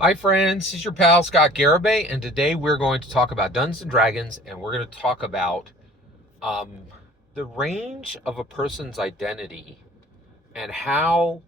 Hi, friends. This is your pal Scott Garibay, and today we're going to talk about Dungeons and Dragons, and we're going to talk about um, the range of a person's identity and how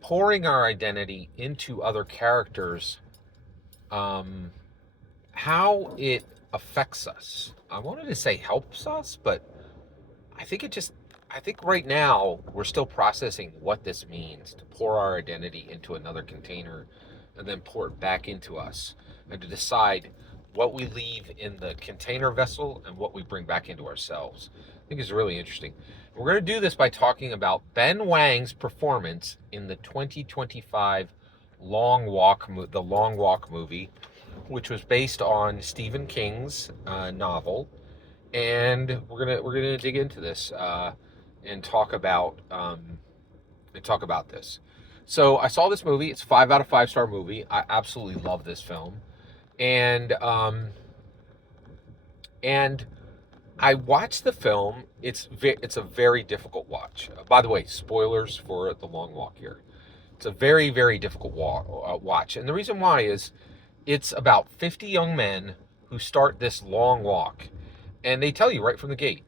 pouring our identity into other characters, um, how it affects us. I wanted to say helps us, but I think it just, I think right now we're still processing what this means to pour our identity into another container and then pour it back into us and to decide what we leave in the container vessel and what we bring back into ourselves. I think it's really interesting. We're going to do this by talking about Ben Wang's performance in the 2025 the Long Walk movie, which was based on Stephen King's novel, and we're gonna dig into this and talk about this. So I saw this movie. It's 5 out of 5 star movie. I absolutely love this film, and and I watched the film. It's a very difficult watch. By the way, spoilers for The Long Walk here. It's a very difficult watch, and the reason why is it's about 50 young men who start this long walk, and they tell you right from the gate,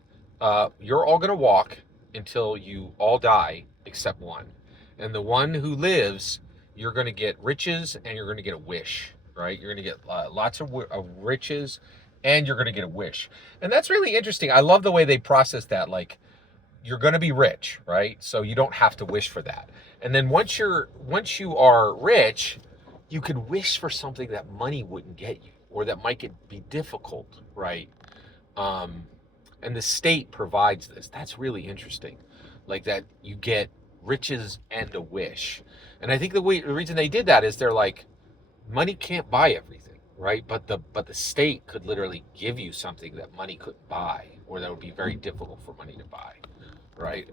you're all going to walk until you all die except one. And the one who lives, you're going to get riches and you're going to get a wish, right? You're going to get lots of riches and you're going to get a wish. And that's really interesting. I love the way they process that. Like, you're going to be rich, right? So you don't have to wish for that. And then once you are rich, you could wish for something that money wouldn't get you or that might be difficult, right? Um, and the state provides this. That's really interesting. Like that you get riches and a wish. And I think the reason they did that is they're like, money can't buy everything, right? But the state could literally give you something that money couldn't buy, or that would be very difficult for money to buy, right?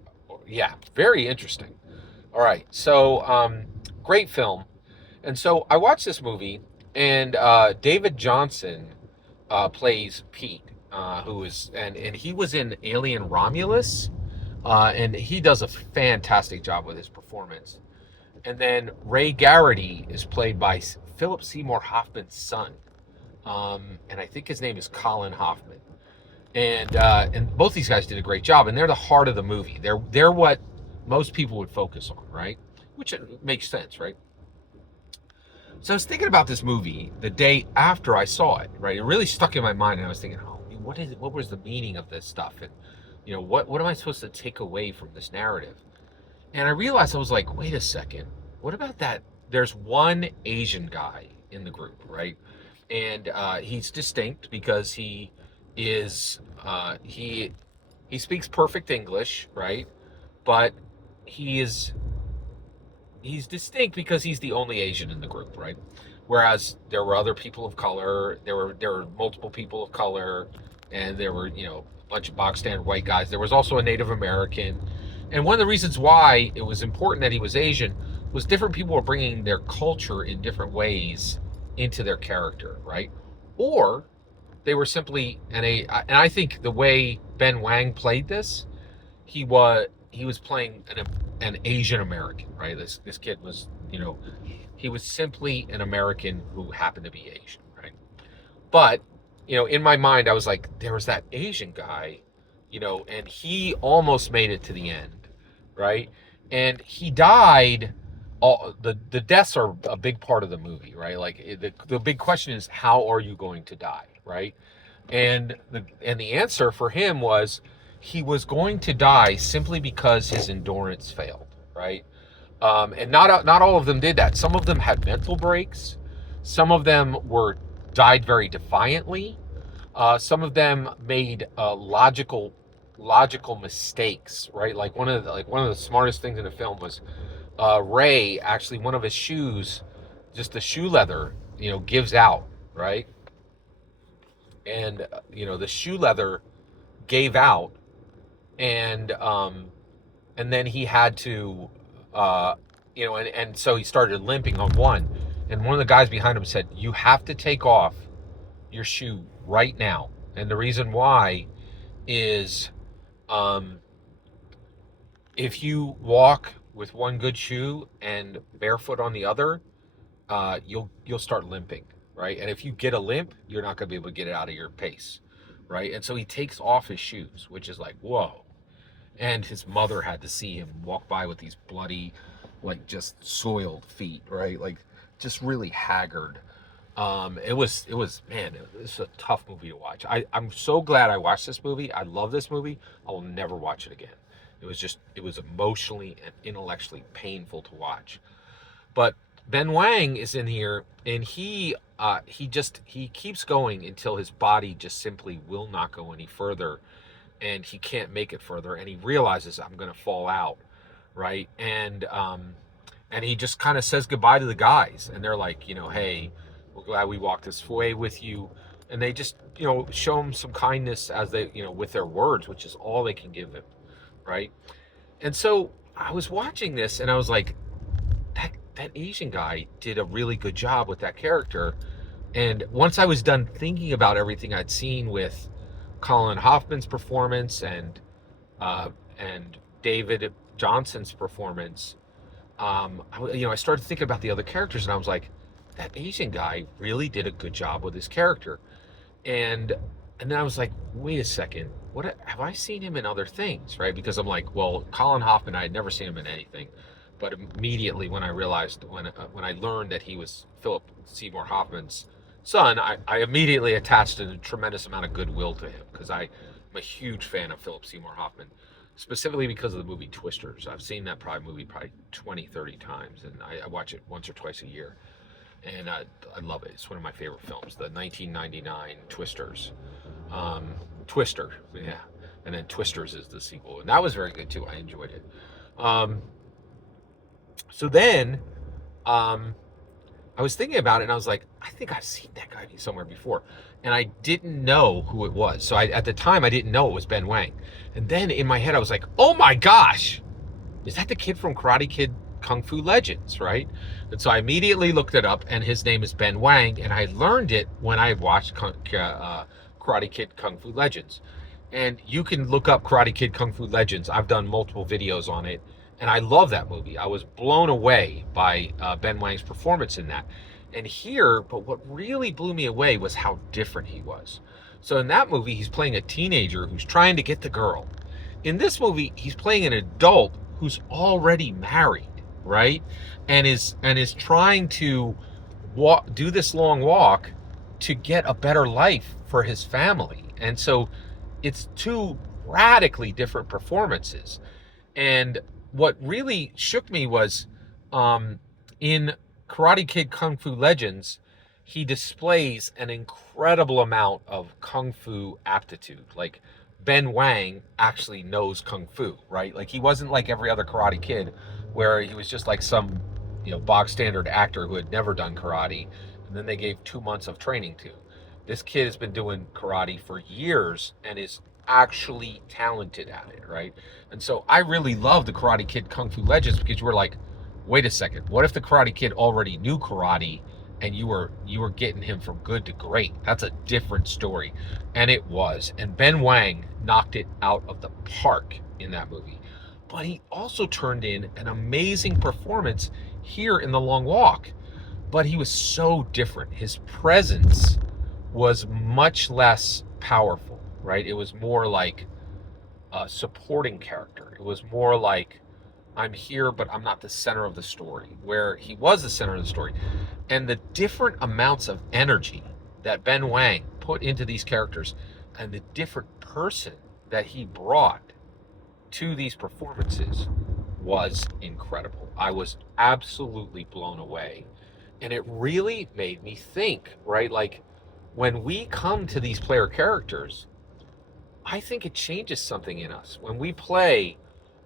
Yeah, very interesting. All right, so great film. And so I watched this movie, and David Johnson plays Pete, who is and he was in Alien Romulus, and he does a fantastic job with his performance. And then Ray Garrity is played by Philip Seymour Hoffman's son, and I think his name is Colin Hoffman. And both these guys did a great job, and they're the heart of the movie. They're what most people would focus on, right? Which makes sense, right? So I was thinking about this movie the day after I saw it, right? It really stuck in my mind, and I was thinking, oh, what was the meaning of this stuff? And what am I supposed to take away from this narrative? And I realized, I was like, wait a second, what about that? There's one Asian guy in the group, right? And he's distinct because is he speaks perfect English, right? But he is he's distinct because he's the only Asian in the group, right? Whereas there were other people of color, there were multiple people of color, and there were a bunch of box standard white guys. There was also a Native American, and one of the reasons why it was important that he was Asian was different people were bringing their culture in different ways into their character, right? Or they were simply and I think the way Ben Wang played this, he was playing an Asian American, right? This kid was, he was simply an American who happened to be Asian, right? But in my mind, I was like, there was that Asian guy, and he almost made it to the end, right? And he died. All the deaths are a big part of the movie, right? Like the big question is, how are you going to die, right? And the answer for him was he was going to die simply because his endurance failed, right? And not all of them did that. Some of them had mental breaks. Some of them were died very defiantly. Some of them made logical mistakes, right? Like one of the smartest things in the film was Ray actually, one of his shoes, just the shoe leather, gives out, right? And the shoe leather gave out, and then he had to and so he started limping on one, and one of the guys behind him said, you have to take off your shoe right now. And the reason why is, um if you walk with one good shoe and barefoot on the other, you'll start limping, right? And if you get a limp, you're not going to be able to get it out of your pace, right? And so he takes off his shoes, which is like, whoa. And his mother had to see him walk by with these bloody, like just soiled feet, right? Like just really haggard. It was man, it was a tough movie to watch. I'm so glad I watched this movie. I love this movie. I will never watch it again. It was emotionally and intellectually painful to watch. But Ben Wang is in here, and he keeps going until his body just simply will not go any further, and he can't make it further, and he realizes I'm going to fall out, right? And he just kind of says goodbye to the guys, and they're like, hey, we're glad we walked this way with you, and they just show him some kindness as they with their words, which is all they can give him, right? And so I was watching this, and I was like, that Asian guy did a really good job with that character. And once I was done thinking about everything I'd seen with Colin Hoffman's performance and David Johnson's performance, I started thinking about the other characters, and I was like, that Asian guy really did a good job with his character. And and then I was like, wait a second, what have I seen him in other things, right? Because I'm like, well, Colin Hoffman, I had never seen him in anything, but immediately when I realized when I learned that he was Philip Seymour Hoffman's son, I immediately attached a tremendous amount of goodwill to him because I'm a huge fan of Philip Seymour Hoffman, specifically because of the movie Twisters. I've seen that movie probably 20, 30 times, and I watch it once or twice a year. And I love it. It's one of my favorite films, the 1999 Twisters. Twister, yeah. And then Twisters is the sequel. And that was very good too. I enjoyed it. Um, so then I was thinking about it, and I was like, I think I've seen that guy somewhere before. And I didn't know who it was. So at the time, I didn't know it was Ben Wang. And then in my head, I was like, oh my gosh, is that the kid from Karate Kid Kung Fu Legends, right? And so I immediately looked it up, and his name is Ben Wang, and I learned it when I watched Karate Kid Kung Fu Legends. And you can look up Karate Kid Kung Fu Legends. I've done multiple videos on it, and I love that movie. I was blown away by Ben Wang's performance in that. And here, but what really blew me away was how different he was. So in that movie, he's playing a teenager who's trying to get the girl. In this movie, he's playing an adult who's already married, right? And is trying to do this long walk to get a better life for his family. And so it's two radically different performances. And what really shook me was in Karate Kid Kung Fu Legends, he displays an incredible amount of kung fu aptitude. Like Ben Wang actually knows kung fu, right? Like he wasn't like every other Karate Kid where he was just like some, bog standard actor who had never done karate, and then they gave 2 months of training to. This kid has been doing karate for years and is actually talented at it, right? And so I really love the Karate Kid Kung Fu Legends because you were like, wait a second, what if the Karate Kid already knew karate and you were getting him from good to great? That's a different story. And it was. And Ben Wang knocked it out of the park in that movie. But he also turned in an amazing performance here in The Long Walk. But he was so different. His presence was much less powerful, right? It was more like a supporting character. It was more like, I'm here, but I'm not the center of the story, where he was the center of the story. And the different amounts of energy that Ben Wang put into these characters and the different person that he brought to these performances was incredible. I was absolutely blown away. And it really made me think, right? Like when we come to these player characters, I think it changes something in us. When we play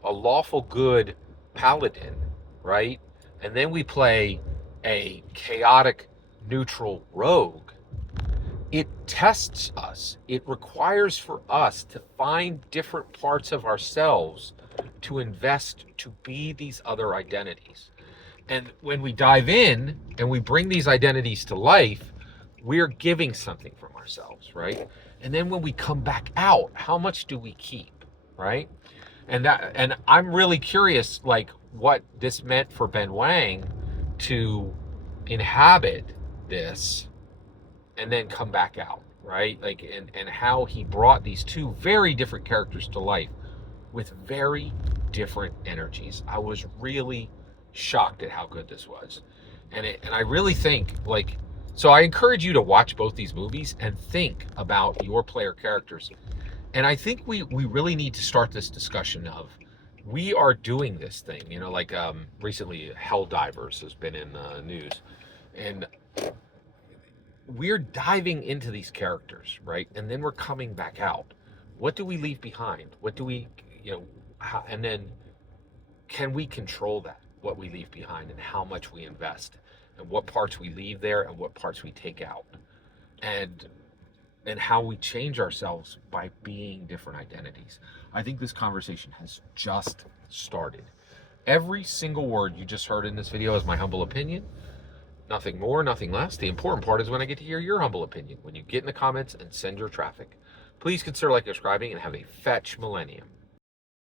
a lawful good paladin, right? And then we play a chaotic neutral rogue, it tests us. It requires for us to find different parts of ourselves to invest to be these other identities. And when we dive in and we bring these identities to life, we're giving something from ourselves, right? And then when we come back out, how much do we keep, right? And I'm really curious, like what this meant for Ben Wang to inhabit this and then come back out, right? Like, and how he brought these two very different characters to life with very different energies. I was really shocked at how good this was. And I really think, like, so I encourage you to watch both these movies and think about your player characters. And I think we really need to start this discussion of, we are doing this thing, like recently Helldivers has been in the news, and we're diving into these characters, right? And then we're coming back out. What do we leave behind? What do we, and then can we control that, what we leave behind and how much we invest and what parts we leave there and what parts we take out, and how we change ourselves by being different identities. I think this conversation has just started. Every single word you just heard in this video is my humble opinion. Nothing more, nothing less. The important part is when I get to hear your humble opinion, when you get in the comments and send your traffic. Please consider liking, subscribing, and have a fetch millennium.